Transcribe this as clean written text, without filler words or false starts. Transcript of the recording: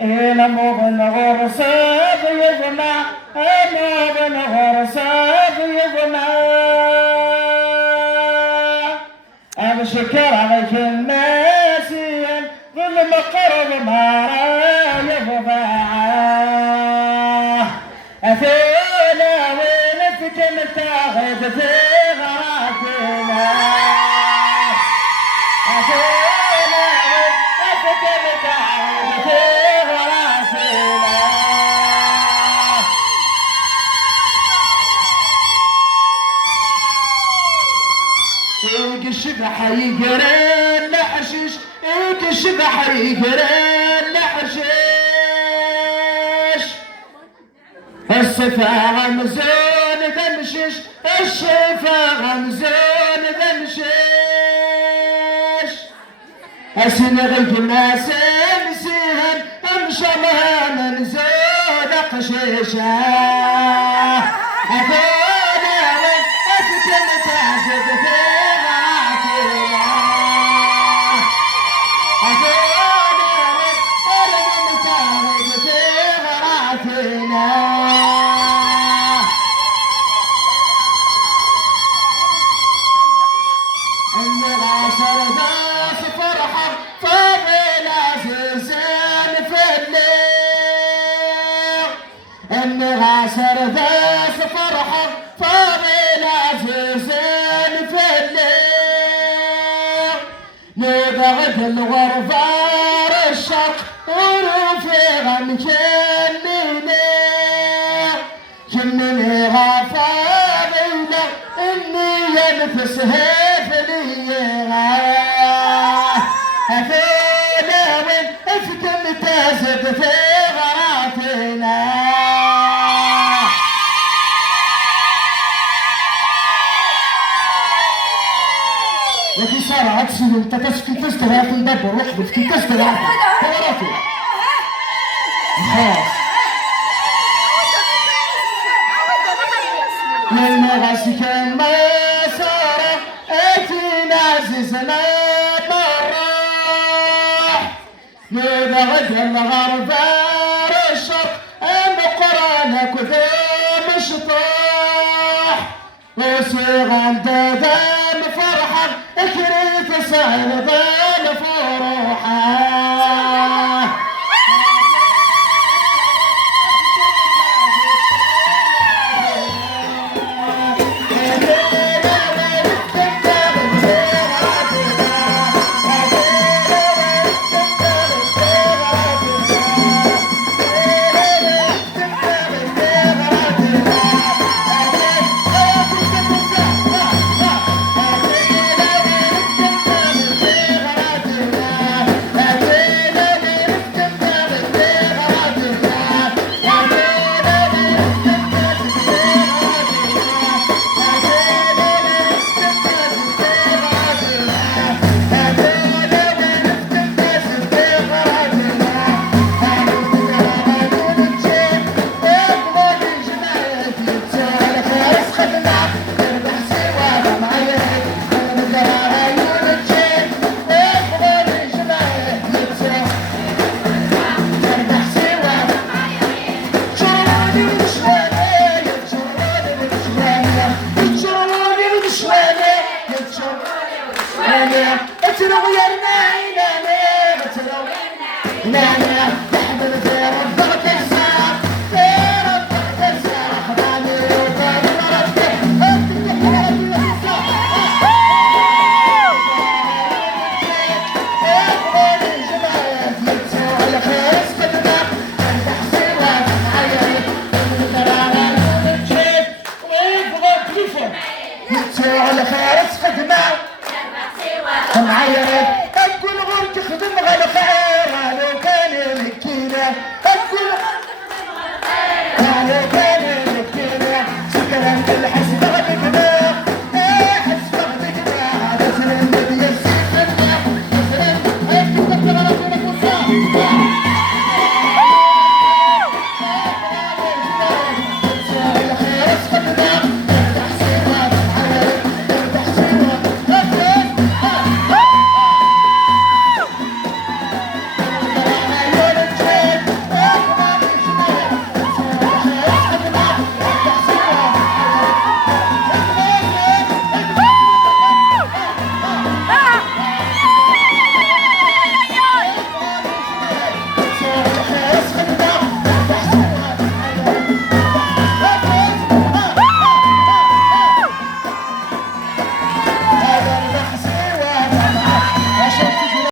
مو بالغرصة بيضنا مو بالغرصة بيضنا أبشكر عليك الناسين ظلم قرب ما يضبع أثينا وينتك متاخذ في غراتنا أثينا وينتك متاخذ في غراتنا إيك الشبح يقرن لحشيش إيك الشبح يقرن لحشيش الشفا غمزون ذنشش الشفا غمزون ذنشش أسنغي الناس نسيهن أمشمها من زود قشيشة أثنى وين أفتن تاسد في غراتنا أثنى وين أرمن تاسد في غراتنا غاسر ذاس فرحة فاضل عزيزين في الليل نبغد الغرفة الشق ورفيغا مكنيني جنني غفاضينا إني ينفس هفليها أفينا من افتن تازد في غراتنا وفي سارة عكسي انت تسكي تستريح في الدبر وحدك تسكي تستريح حواراتي خلاص لما غاسكن ما سارة اتينا عزيزنا براح نبغد الغربار الشرق بقرانك وذي مشطاح وصيغان دادان فرحة اكريت سعر ذان فروحة اترغيرنا إلى نحن في رب